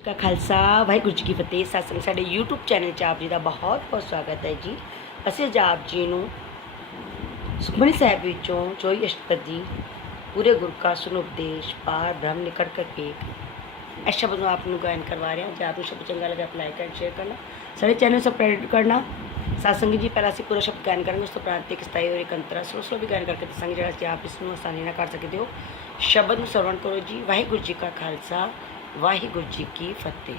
ਜੀ ਕਾ ਖਾਲਸਾ, ਵਾਹਿਗੁਰੂ ਜੀ ਕੀ ਫਤਿਹ। ਸਤਿਸੰਗ ਸਾਡੇ YouTube ਚੈਨਲ 'ਚ ਆਪ ਜੀ ਦਾ ਬਹੁਤ ਬਹੁਤ ਸਵਾਗਤ ਹੈ ਜੀ। ਅਸੀਂ ਅੱਜ ਆਪ ਜੀ ਨੂੰ ਸੁਖਮਨੀ ਸਾਹਿਬ ਵਿੱਚੋਂ ਚੋਈ ਅਸ਼ਟਪਦੀ ਪੂਰੇ ਗੁਰ ਕਾ ਸੁਨ ਉਪਦੇਸ਼, ਪਾਰ ਬ੍ਰਹਮ ਨਿਕਟ ਕਰਕੇ ਇਹ ਸ਼ਬਦ ਨੂੰ ਆਪ ਨੂੰ ਗਾਇਨ ਕਰਵਾ ਰਹੇ ਹਾਂ। ਜੇ ਆਪ ਨੂੰ ਸ਼ਬਦ ਚੰਗਾ ਲੱਗਾ ਲਾਈਕ ਐਂਡ ਸ਼ੇਅਰ ਕਰਨਾ। ਸਾਡੇ ਚੈਨਲ ਨੂੰ ਸਬਸਕ੍ਰਾਈਬ ਕਰਨਾ। ਸਤਸੰਗ ਜੀ, ਪਹਿਲਾਂ ਅਸੀਂ ਪੂਰਾ ਸ਼ਬਦ ਗਾਇਨ ਕਰਾਂਗੇ। ਉਸ ਤੋਂ ਉਪਰੰਤ ਇੱਕ ਸਤਾਈ ਔਰ ਇੱਕ ਅੰਤਰਾ ਸਲੋ ਸਲੋ ਵੀ ਗਾਇਨ ਕਰਕੇ ਦੱਸਾਂਗੇ ਜਿਹੜਾ ਕਿ ਆਪ ਇਸ ਨੂੰ ਆਸਾਨੀ ਨਾਲ ਕਰ ਸਕਦੇ ਹੋ। ਸ਼ਬਦ ਨੂੰ ਸਰਵਣ ਕਰੋ ਜੀ। ਵਾਹਿਗੁਰੂ ਜੀ ਕਾ ਖਾਲਸਾ। ਵਾਹਿਗੁਰੂ ਜੀ ਕੀ ਫਤਿਹ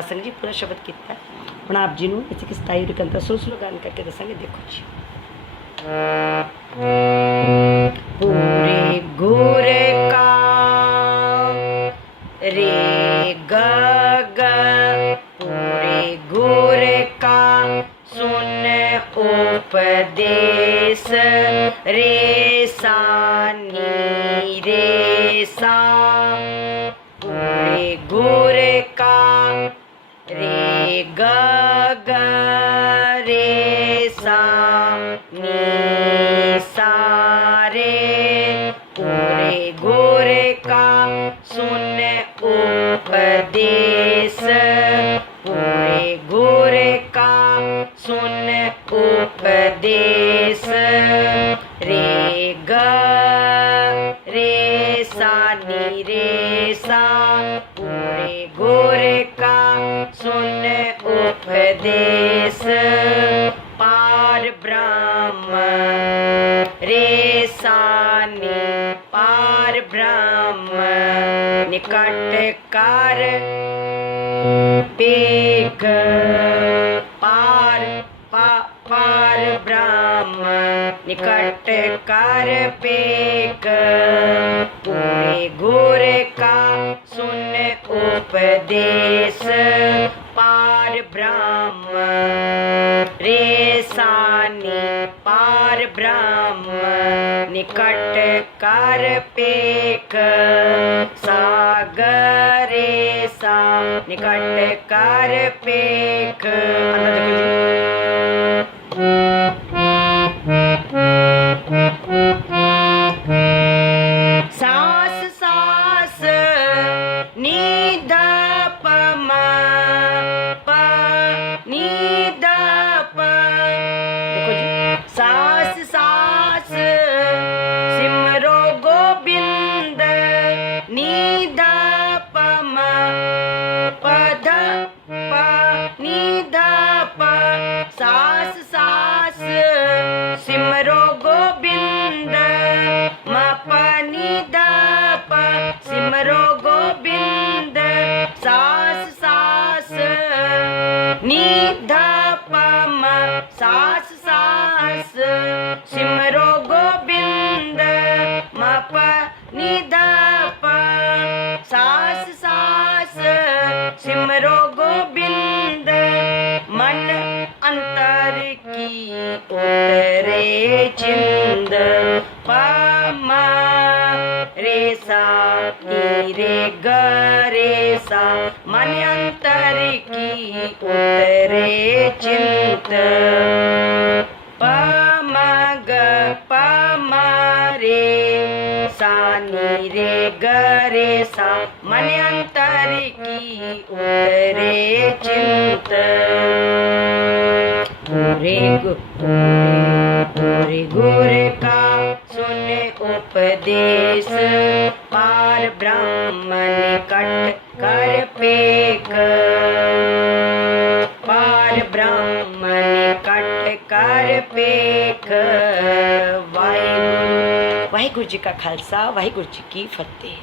ਸਤਸੰਗ ਜੀ ਪੂਰਾ ਸ਼ਬਦ ਕੀਤਾ ਹੁਣ ਆਪ ਜੀ ਨੂੰ ਇੱਥੇ ਕਿਸ ਤਾਈ ਰਿਕੰਤਾ ਸੁਰ ਸੁਲਗਾਨ ਕਰਕੇ ਦੱਸਾਂਗੇ ਦੇਖੋ ਜੀ ਪੂਰੇ ਗੁਰ ਕਾ ਰੇ ਗ ਗ ਪੂਰੇ ਗੁਰ ਕਾ ਸੁਨ ਉਪਦੇਸ ਰੇ ਸਾਨ पूरे गोरे का सुन पार निकट कर पेक पूरे गुर का सुन उपदेश। पार ब्रह्म रे सानी, पार ब्रह्म निकट कर पेक सागरे सा, निकट कर पेक Thank you. चिंद पम, रे सा नी रे ग, रे सा मन अंतर की उतरे चिंत पम ग, पम, रे सा, नी रे ग, रे सा मन अंतर की उतरे चिंत पूरे गु हरि गुर का सुन उपदेश। पार ब्राह्मण कट कर पेक पार ब्राह्मण कट कर पेक वाहिगुरु वाहिगुरु जी का खालसा वाहिगुरु जी की फतेह।